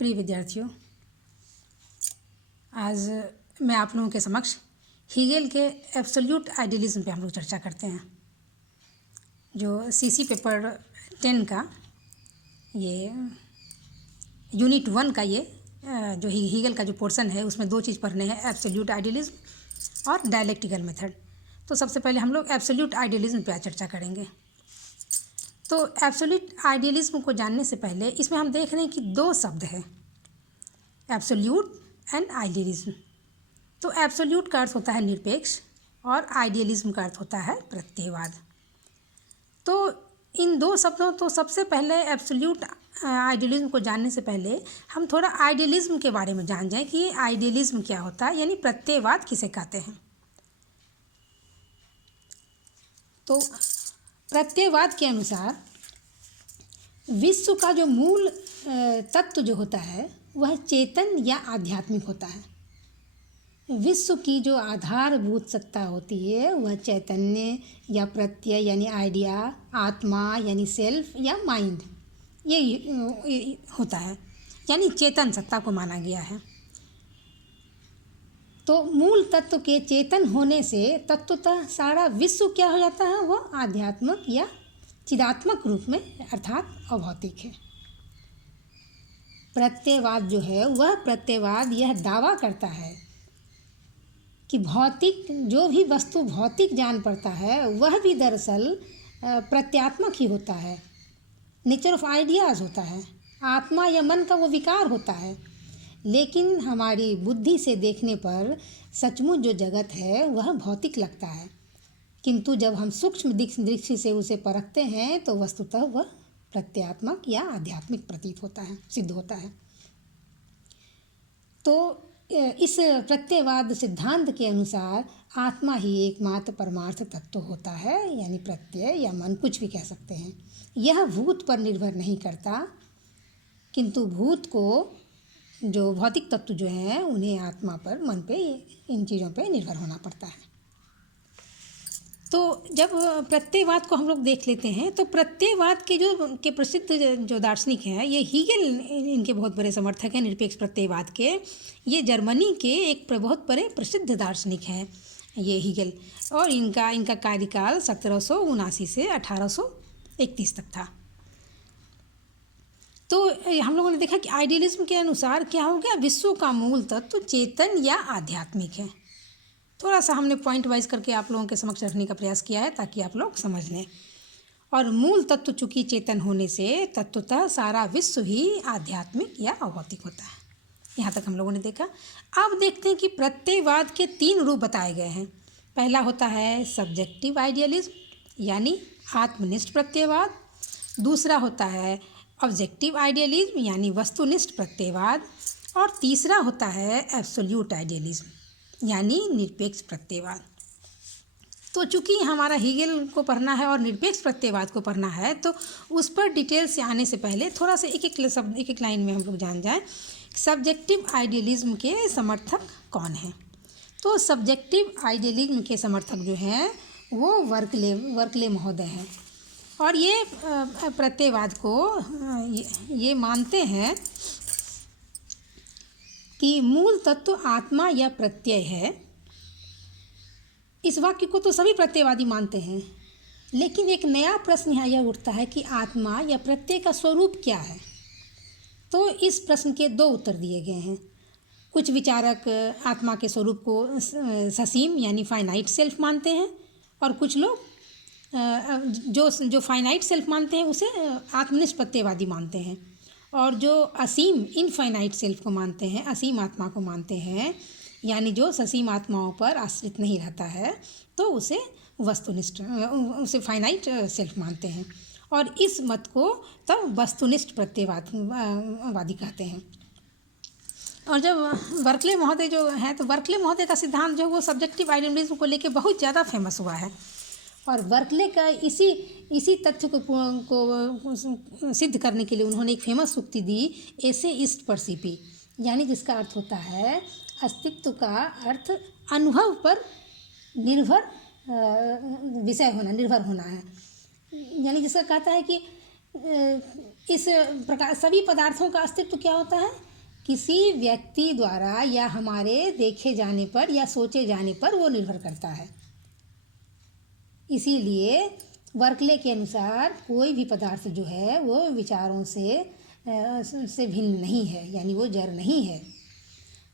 प्रिय विद्यार्थियों, आज मैं आप लोगों के समक्ष हीगेल के एब्सोल्यूट आइडियलिज्म पे हम लोग चर्चा करते हैं। जो सीसी पेपर 10 का ये यूनिट 1 का ये जो हीगेल का जो पोर्शन है उसमें दो चीज़ पढ़ने हैं, एब्सोल्यूट आइडियलिज्म और डायलेक्टिकल मेथड। तो सबसे पहले हम लोग एब्सोल्यूट आइडियलिज्म पे चर्चा करेंगे। तो एब्सोल्यूट आइडियलिज्म को जानने से पहले इसमें हम देख रहे हैं कि दो शब्द हैं, एब्सोल्यूट एंड आइडियलिज्म। तो एब्सोल्यूट का अर्थ होता है निरपेक्ष और आइडियलिज्म का अर्थ होता है प्रत्ययवाद। तो इन दो शब्दों तो सबसे पहले एब्सोल्यूट आइडियलिज्म को जानने से पहले हम थोड़ा आइडियलिज्म के बारे में जान जाएं कि आइडियलिज्म क्या होता है, यानी प्रत्ययवाद किसे कहते हैं। तो प्रत्ययवाद के अनुसार विश्व का जो मूल तत्व जो होता है वह चेतन या आध्यात्मिक होता है। विश्व की जो आधारभूत सत्ता होती है वह चैतन्य या प्रत्यय यानी आइडिया, आत्मा यानी सेल्फ या माइंड ये होता है, यानी चेतन सत्ता को माना गया है। तो मूल तत्व के चेतन होने से तत्वतः सारा विश्व क्या हो जाता है, वह आध्यात्मिक या चिदात्मक रूप में अर्थात अभौतिक है। प्रत्ययवाद जो है वह प्रत्ययवाद यह दावा करता है कि भौतिक जो भी वस्तु भौतिक जान पड़ता है वह भी दरअसल प्रत्यात्मक ही होता है, नेचर ऑफ आइडियाज़ होता है, आत्मा या मन का वो विकार होता है। लेकिन हमारी बुद्धि से देखने पर सचमुच जो जगत है वह भौतिक लगता है, किंतु जब हम सूक्ष्म दृष्टि से उसे परखते हैं तो वस्तुतः वह प्रत्यात्मक या आध्यात्मिक प्रतीत होता है, सिद्ध होता है। तो इस प्रत्ययवाद सिद्धांत के अनुसार आत्मा ही एकमात्र परमार्थ तत्व होता है, यानी प्रत्यय या मन कुछ भी कह सकते हैं। यह भूत पर निर्भर नहीं करता, किंतु भूत को जो भौतिक तत्व जो हैं उन्हें आत्मा पर, मन पे, इन चीज़ों पे निर्भर होना पड़ता है। तो जब प्रत्ययवाद को हम लोग देख लेते हैं तो प्रत्ययवाद के प्रसिद्ध जो दार्शनिक हैं, ये हीगेल इनके बहुत बड़े समर्थक हैं निरपेक्ष प्रत्ययवाद के। ये जर्मनी के एक बहुत बड़े प्रसिद्ध दार्शनिक हैं ये हीगेल, और इनका कार्यकाल 1779 से 1831 तक था। तो हम लोगों ने देखा कि आइडियलिज्म के अनुसार क्या हो गया, विश्व का मूल तत्व चेतन या आध्यात्मिक है। थोड़ा सा हमने पॉइंट वाइज करके आप लोगों के समक्ष रखने का प्रयास किया है ताकि आप लोग समझ लें। और मूल तत्व चूँकि चेतन होने से तत्वतः सारा विश्व ही आध्यात्मिक या अभौतिक होता है। यहाँ तक हम लोगों ने देखा। अब देखते हैं कि प्रत्ययवाद के 3 रूप बताए गए हैं। पहला होता है सब्जेक्टिव आइडियलिज्म यानी आत्मनिष्ठ प्रत्ययवाद। दूसरा होता है ऑब्जेक्टिव आइडियलिज्म यानी वस्तुनिष्ठ प्रत्ययवाद। और तीसरा होता है एब्सोल्यूट आइडियलिज्म यानी निरपेक्ष प्रत्ययवाद। तो चूँकि हमारा हीगेल को पढ़ना है और निरपेक्ष प्रत्ययवाद को पढ़ना है तो उस पर डिटेल से आने से पहले थोड़ा सा एक लाइन में हम लोग जान जाएं सब्जेक्टिव आइडियलिज्म के समर्थक कौन हैं। तो सब्जेक्टिव आइडियलिज्म के समर्थक जो हैं वो वर्कले महोदय हैं, और ये प्रत्ययवाद को ये मानते हैं कि मूल तत्व आत्मा या प्रत्यय है। इस वाक्य को तो सभी प्रत्ययवादी मानते हैं, लेकिन एक नया प्रश्न यहाँ यह उठता है कि आत्मा या प्रत्यय का स्वरूप क्या है। तो इस प्रश्न के 2 उत्तर दिए गए हैं। कुछ विचारक आत्मा के स्वरूप को ससीम यानी फाइनाइट सेल्फ मानते हैं, और कुछ लोग जो फाइनाइट सेल्फ मानते हैं उसे आत्मनिष्ठ प्रत्ययवादी मानते हैं, और जो असीम इनफाइनाइट सेल्फ को मानते हैं, असीम आत्मा को मानते हैं, यानी जो ससीम आत्माओं पर आश्रित नहीं रहता है, तो उसे वस्तुनिष्ठ उसे फाइनाइट सेल्फ मानते हैं। और इस मत को तब वस्तुनिष्ठ प्रत्ययवादी कहते हैं। और जब वर्कले महोदय जो हैं, तो वर्कले महोदय का सिद्धांत जो वो सब्जेक्टिव आइडियलिज्म को लेके बहुत ज़्यादा फेमस हुआ है। और वर्कले का इसी तथ्य को सिद्ध करने के लिए उन्होंने एक फेमस उक्ति दी, ऐसे इस्ट परसिपी, यानी जिसका अर्थ होता है अस्तित्व का अर्थ अनुभव पर निर्भर विषय होना, निर्भर होना है। यानी जिसका कहता है कि इस प्रकार सभी पदार्थों का अस्तित्व क्या होता है, किसी व्यक्ति द्वारा या हमारे देखे जाने पर या सोचे जाने पर वो निर्भर करता है। इसीलिए बर्कले के अनुसार कोई भी पदार्थ जो है वो विचारों से भिन्न नहीं है, यानी वो जड़ नहीं है।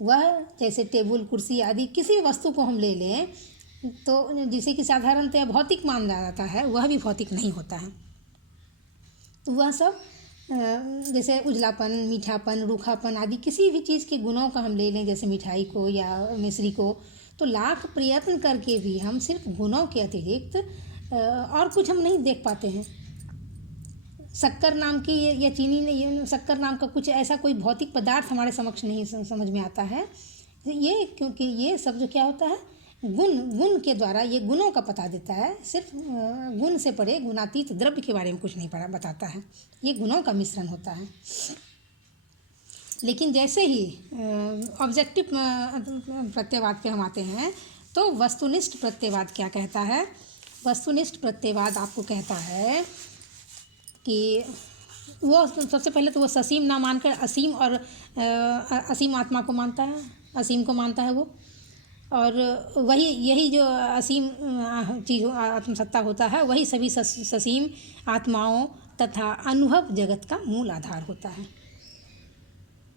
वह जैसे टेबल, कुर्सी आदि किसी भी वस्तु को हम ले लें तो जिसे कि साधारणतः भौतिक माना जाता है, वह भी भौतिक नहीं होता है। तो वह सब जैसे उजलापन, मीठापन, रूखापन आदि किसी भी चीज़ के गुणों का हम ले लें, जैसे मिठाई को या मिश्री को, तो लाख प्रयत्न करके भी हम सिर्फ गुणों के अतिरिक्त और कुछ हम नहीं देख पाते हैं। शक्कर नाम की या चीनी ने, शक्कर नाम का कुछ ऐसा कोई भौतिक पदार्थ हमारे समक्ष नहीं समझ में आता है। ये क्योंकि ये सब जो क्या होता है, गुण के द्वारा ये गुणों का पता देता है, सिर्फ गुण से परे गुणातीत द्रव्य के बारे में कुछ नहीं बताता है। ये गुणों का मिश्रण होता है। लेकिन जैसे ही ऑब्जेक्टिव प्रत्ययवाद पे हम आते हैं तो वस्तुनिष्ठ प्रत्ययवाद क्या कहता है। वस्तुनिष्ठ प्रत्ययवाद आपको कहता है कि वो सबसे पहले तो वो ससीम ना मानकर असीम और असीम आत्मा को मानता है, असीम को मानता है वो। और यही जो असीम चीज़ आत्मसत्ता होता है, वही सभी ससीम आत्माओं तथा अनुभव जगत का मूल आधार होता है।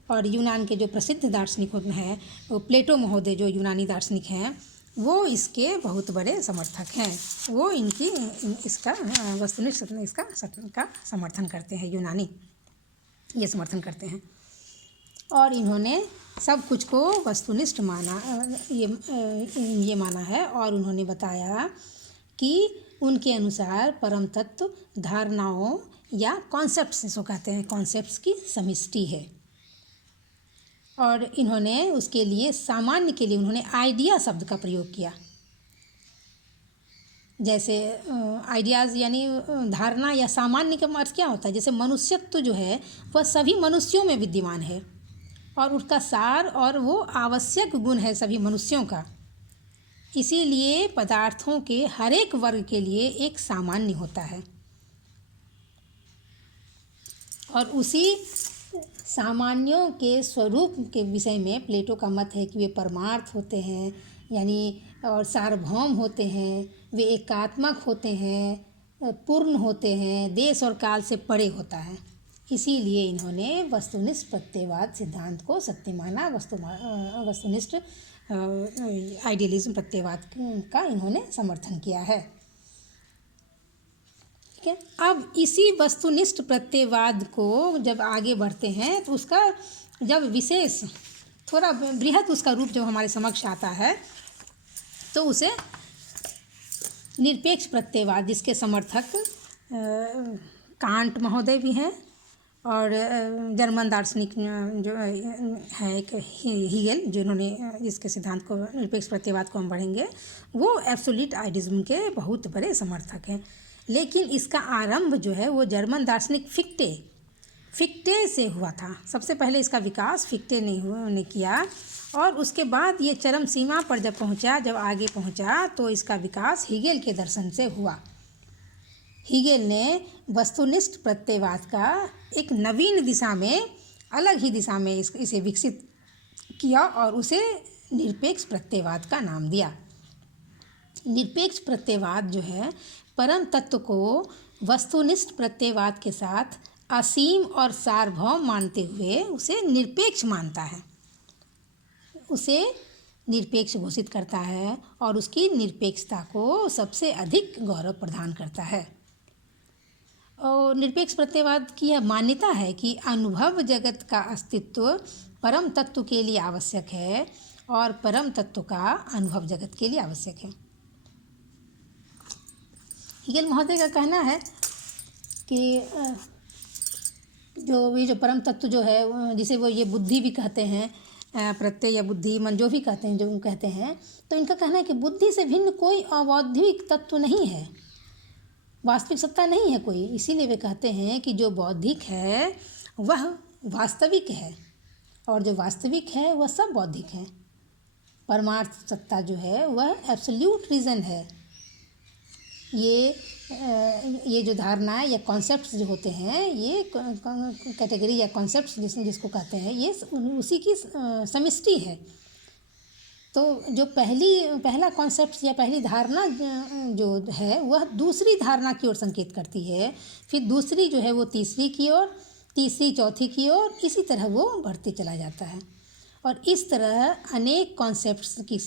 और यूनान के जो प्रसिद्ध दार्शनिक हैं, वो प्लेटो महोदय जो यूनानी दार्शनिक हैं, वो इसके बहुत बड़े समर्थक हैं। वो इसका वस्तुनिष्ठ इसका समर्थन करते हैं। यूनानी ये समर्थन करते हैं और इन्होंने सब कुछ को वस्तुनिष्ठ माना, ये माना है। और उन्होंने बताया कि उनके अनुसार परम तत्व धारणाओं या कॉन्सेप्ट्स, इसको कहते हैं, कॉन्सेप्ट्स की समिष्टि है। और इन्होंने उसके लिए सामान्य के लिए उन्होंने आइडिया शब्द का प्रयोग किया। जैसे आइडियाज़ यानी धारणा या सामान्य का अर्थ क्या होता है, जैसे मनुष्यत्व जो है वह सभी मनुष्यों में विद्यमान है और उसका सार और वो आवश्यक गुण है सभी मनुष्यों का। इसीलिए पदार्थों के हर एक वर्ग के लिए एक सामान्य होता है और उसी सामान्यों के स्वरूप के विषय में प्लेटो का मत है कि वे परमार्थ होते हैं, यानी और सार्वभौम होते हैं, वे एकात्मक होते हैं, पूर्ण होते हैं, देश और काल से परे होता है। इसीलिए इन्होंने वस्तुनिष्ठ प्रत्ययवाद सिद्धांत को सत्य माना। वस्तुनिष्ठ आइडियलिज्म प्रत्ययवाद का इन्होंने समर्थन किया है। ठीक है। अब इसी वस्तुनिष्ठ प्रत्ययवाद को जब आगे बढ़ते हैं तो उसका जब विशेष थोड़ा बृहद उसका रूप जब हमारे समक्ष आता है तो उसे निरपेक्ष प्रत्ययवाद, जिसके समर्थक कांट महोदय भी हैं और जर्मन दार्शनिक जो है एक हीगेल, जिन्होंने इसके सिद्धांत को निरपेक्ष प्रत्ययवाद को हम पढ़ेंगे, वो एब्सोल्यूट आइडिज्म के बहुत बड़े समर्थक हैं। लेकिन इसका आरंभ जो है वो जर्मन दार्शनिक फिक्टे से हुआ था। सबसे पहले इसका विकास फिक्टे ने किया और उसके बाद ये चरम सीमा पर जब आगे पहुंचा तो इसका विकास हीगेल के दर्शन से हुआ। हीगेल ने वस्तुनिष्ठ प्रत्ययवाद का एक नवीन दिशा में, अलग ही दिशा में इसे विकसित किया और उसे निरपेक्ष प्रत्ययवाद का नाम दिया। निरपेक्ष प्रत्ययवाद जो है परम तत्व को वस्तुनिष्ठ प्रत्ययवाद के साथ असीम और सार्वभौम मानते हुए उसे निरपेक्ष मानता है, उसे निरपेक्ष घोषित करता है और उसकी निरपेक्षता को सबसे अधिक गौरव प्रदान करता है। और निरपेक्ष प्रत्ययवाद की यह मान्यता है कि अनुभव जगत का अस्तित्व परम तत्व के लिए आवश्यक है और परम तत्व का अनुभव जगत के लिए आवश्यक है। हीगेल महोदय का कहना है कि जो परम तत्व जो है, जिसे वो ये बुद्धि भी कहते हैं, प्रत्यय या बुद्धि, मन जो भी कहते हैं, जो कहते हैं, तो इनका कहना है कि बुद्धि से भिन्न कोई अबौद्धिक तत्व नहीं है, वास्तविक सत्ता नहीं है कोई। इसीलिए वे कहते हैं कि जो बौद्धिक है वह वास्तविक है और जो वास्तविक है वह सब बौद्धिक है। परमार्थ सत्ता जो है वह एब्सोल्यूट रीज़न है। ये ये जो धारणाएं या कॉन्सेप्ट्स जो होते हैं, ये कैटेगरी या कॉन्सेप्ट्स जिसको कहते हैं, ये उसी की समष्टि है। तो जो पहला कॉन्सेप्ट या पहली धारणा जो है वह दूसरी धारणा की ओर संकेत करती है, फिर दूसरी जो है वो तीसरी की ओर, तीसरी चौथी की ओर, इसी तरह वो बढ़ते चला जाता है। और इस तरह अनेक कॉन्सेप्ट्स की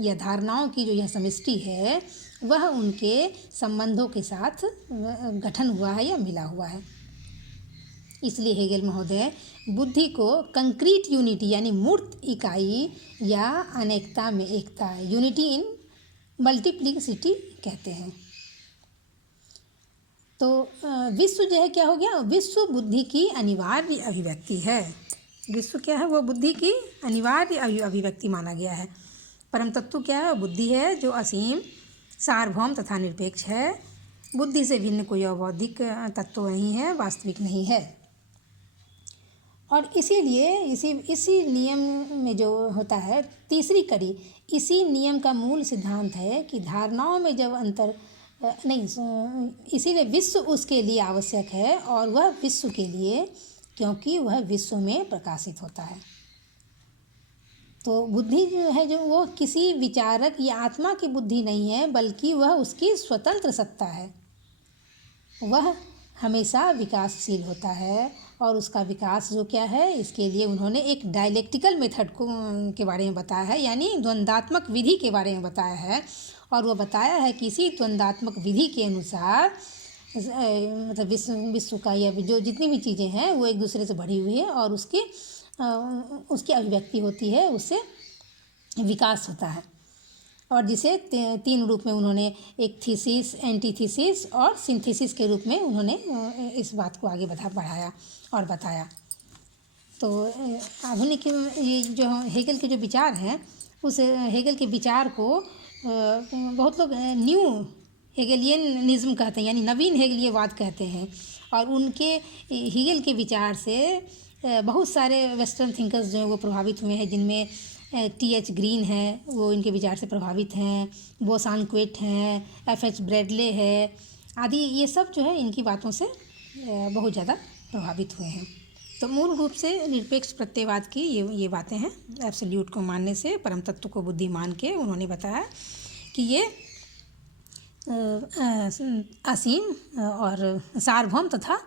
या धारणाओं की जो यह समष्टि है वह उनके संबंधों के साथ गठन हुआ है या मिला हुआ है। इसलिए हेगेल महोदय बुद्धि को कंक्रीट यूनिटी यानी मूर्त इकाई या अनेकता में एकता, यूनिटी इन मल्टीप्लिसिटी कहते हैं। तो विश्व जो है क्या हो गया, विश्व बुद्धि की अनिवार्य अभिव्यक्ति है। विश्व क्या है, वो बुद्धि की अनिवार्य अभिव्यक्ति माना गया है। परम तत्व क्या है, बुद्धि है जो असीम, सार्वभौम तथा निरपेक्ष है। बुद्धि से भिन्न कोई अबौद्धिक तत्व नहीं है, वास्तविक नहीं है। और इसीलिए इसी नियम में जो होता है तीसरी कड़ी, इसी नियम का मूल सिद्धांत है कि धारणाओं में जब अंतर नहीं, इसीलिए विश्व उसके लिए आवश्यक है और वह विश्व के लिए, क्योंकि वह विश्व में प्रकाशित होता है। तो बुद्धि जो है जो वो किसी विचारक या आत्मा की बुद्धि नहीं है, बल्कि वह उसकी स्वतंत्र सत्ता है। वह हमेशा विकासशील होता है और उसका विकास जो क्या है, इसके लिए उन्होंने एक डायलेक्टिकल मेथड के बारे में बताया है, यानी द्वंद्वात्मक विधि के बारे में बताया है। और वह बताया है कि इसी द्वंद्वात्मक विधि के अनुसार मतलब विश्व का या जो जितनी भी चीज़ें हैं वो एक दूसरे से भरी हुई है और उसकी अभिव्यक्ति होती है, उससे विकास होता है। और जिसे तीन रूप में उन्होंने एक थीसिस, एंटीथीसिस और सिंथेसिस के रूप में उन्होंने इस बात को आगे बढ़ाया और बताया। तो आधुनिक ये जो हेगेल के जो विचार हैं, उस हेगेल के विचार को बहुत लोग न्यू हेगेलियनिज्म कहते हैं, यानी नवीन हेगेलियवाद कहते हैं। और उनके हेगेल के विचार से बहुत सारे वेस्टर्न थिंकर्स जो हैं वो प्रभावित हुए हैं, जिनमें T.H. ग्रीन है, वो इनके विचार से प्रभावित हैं, बोसानक्वेट हैं, F.H. ब्रैडले है आदि, ये सब जो है इनकी बातों से बहुत ज़्यादा प्रभावित हुए हैं। तो मूल रूप से निरपेक्ष प्रत्ययवाद की ये बातें हैं। एब्सोल्यूट को मानने से, परम तत्व को बुद्धि मान के उन्होंने बताया कि ये असीम और सार्वभौम तथा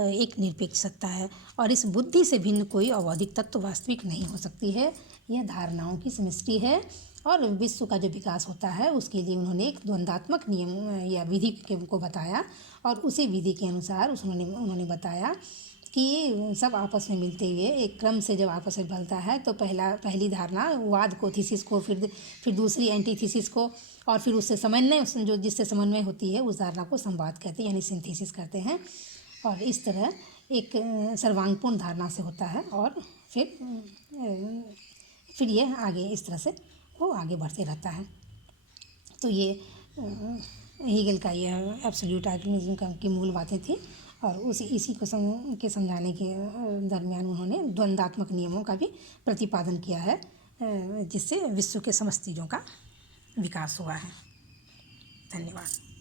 एक निरपेक्ष सत्ता है और इस बुद्धि से भिन्न कोई अबौद्धिक तत्व वास्तविक नहीं हो सकती है। यह धारणाओं की समष्टि है और विश्व का जो विकास होता है उसके लिए उन्होंने एक द्वंद्वात्मक नियम या विधि को बताया और उसी विधि के अनुसार उन्होंने बताया कि सब आपस में मिलते हुए एक क्रम से जब आपस में बढ़ता है तो पहली धारणा वाद को, थीसिस को, फिर दूसरी एंटीथीसिस को, और फिर उससे समन्वय, जो जिससे समन्वय होती है उस धारणा को संवाद कहते हैं, यानी सिंथेसिस करते हैं। और इस तरह एक सर्वांगपूर्ण धारणा से होता है और फिर ये आगे इस तरह से वो आगे बढ़ते रहता है। तो ये हेगेल का यह एब्सोल्यूट आइडियलिज्म की मूल बातें थी और इसी को के समझाने के दरमियान उन्होंने द्वंद्वात्मक नियमों का भी प्रतिपादन किया है, जिससे विश्व के समस्त चीज़ों का विकास हुआ है। धन्यवाद।